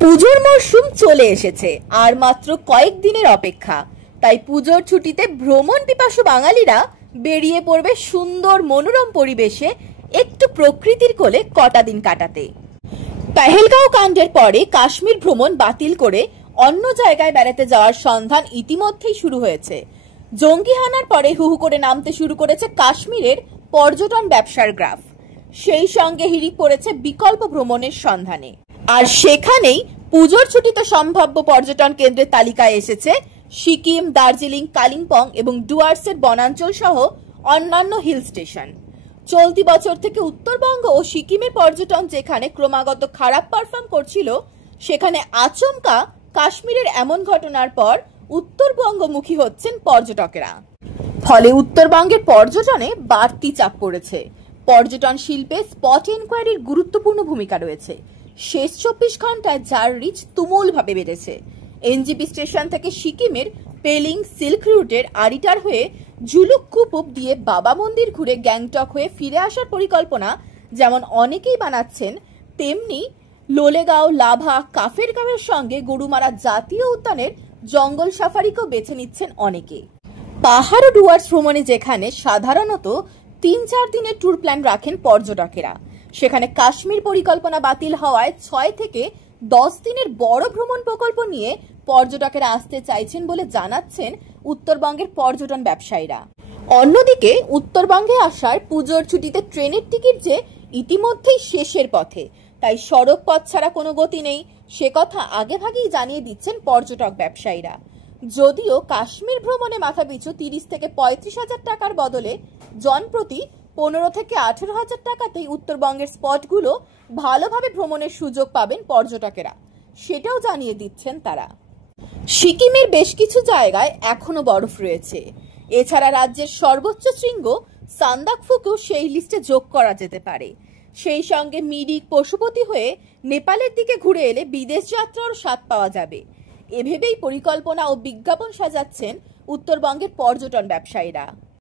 পুজোর মরশুম চলে এসেছে আর মাত্র কয়েকদিনের অপেক্ষা। তাই পুজোর ছুটিতে ভ্রমণ পিপাসু বাঙালিরা বেরিয়ে পড়বে সুন্দর মনোরম পরিবেশে একটু প্রকৃতির কোলে কটা দিন কাটাতে। পেহেলগাঁও কাণ্ডের পরে কাশ্মীর ভ্রমণ বাতিল করে অন্য জায়গায় বেড়াতে যাওয়ার সন্ধান ইতিমধ্যেই শুরু হয়েছে। জঙ্গি হানার পরে হুহু করে নামতে শুরু করেছে কাশ্মীরের পর্যটন ব্যবসার গ্রাফ। সেই সঙ্গে হিড়িক পড়েছে বিকল্প ভ্রমণের সন্ধানে। আর সেখানেই পুজোর ছুটিতে সম্ভাব্য পর্যটন কেন্দ্রের তালিকায় এসেছে সিকিম, দার্জিলিং, কালিম্পং এবং ডুয়ার্সের বনাঞ্চল সহ অন্যান্য হিল স্টেশন। চলতি বছর থেকে উত্তরবঙ্গ ও সিকিমের পর্যটন যেখানে ক্রমাগত খারাপ পারফর্ম করছিল, সেখানে আচমকা কাশ্মীরের এমন ঘটনার পর উত্তরবঙ্গমুখী হচ্ছেন পর্যটকেরা। ফলে উত্তরবঙ্গের পর্যটনে বাড়তি চাপ পড়েছে। পর্যটন শিল্পে স্পট এনকোয়ারির গুরুত্বপূর্ণ ভূমিকা রয়েছে। শেষ 24 ঘন্টায় যার রিচ তুমুলভাবে বেড়েছে। এনজিপি স্টেশন থেকে সিকিমের পেলিং সিল্ক রুটের আরিটার হয়ে জুলুক কুপুপ দিয়ে বাবা মন্দির ঘুরে গ্যাংটক হয়ে ফিরে আসার পরিকল্পনা যেমন অনেকেই বানাচ্ছেন, তেমনি লোলেগাঁও, লাভা, কাফেরগাঁওয়ের সঙ্গে গরুমারা জাতীয় উদ্যানের জঙ্গল সাফারিকেও বেছে নিচ্ছেন অনেকে। পাহাড় ও ডুয়ার্স ভ্রমণে যেখানে সাধারণত 3-4 দিনের ট্যুর প্ল্যান রাখেন পর্যটকেরা, সেখানে কাশ্মীর পরিকল্পনা বাতিল হওয়ায় 6 থেকে 10 দিনের বড় ভ্রমণ প্রকল্প নিয়ে পর্যটকেরা আসতে চাইছেন বলে জানাচ্ছেন উত্তরবঙ্গের পর্যটন ব্যবসায়ীরা। অন্যদিকে উত্তরবঙ্গে আসার পুজোর ছুটিতে ট্রেনের টিকিট যে ইতিমধ্যেই শেষের পথে, তাই সড়ক পথ ছাড়া কোনো গতি নেই, সে কথা আগেভাগেই জানিয়ে দিচ্ছেন পর্যটক ব্যবসায়ীরা। যদিও কাশ্মীর ভ্রমণে মাথাপিছু 30 থেকে 35 হাজার টাকার বদলে জনপ্রতি 15 থেকে 18 হাজার টাকাতেই উত্তরবঙ্গের স্পটগুলো ভালোভাবে ভ্রমণের সুযোগ পাবেন পর্যটকেরা, সেটাও জানিয়ে দিচ্ছেন তারা। সিকিমের বেশ কিছু জায়গায় এখনো বরফ রয়েছে। এছাড়া রাজ্যের সর্বোচ্চ শৃঙ্গ সান্দাকফুকেও সেই লিস্টে যোগ করা যেতে পারে। সেই সঙ্গে মিরিক, পশুপতি হয়ে নেপালের দিকে ঘুরে এলে বিদেশ যাত্রার স্বাদ পাওয়া যাবে। এভেবেই পরিকল্পনা ও বিজ্ঞাপন সাজাচ্ছেন উত্তরবঙ্গের পর্যটন ব্যবসায়ীরা।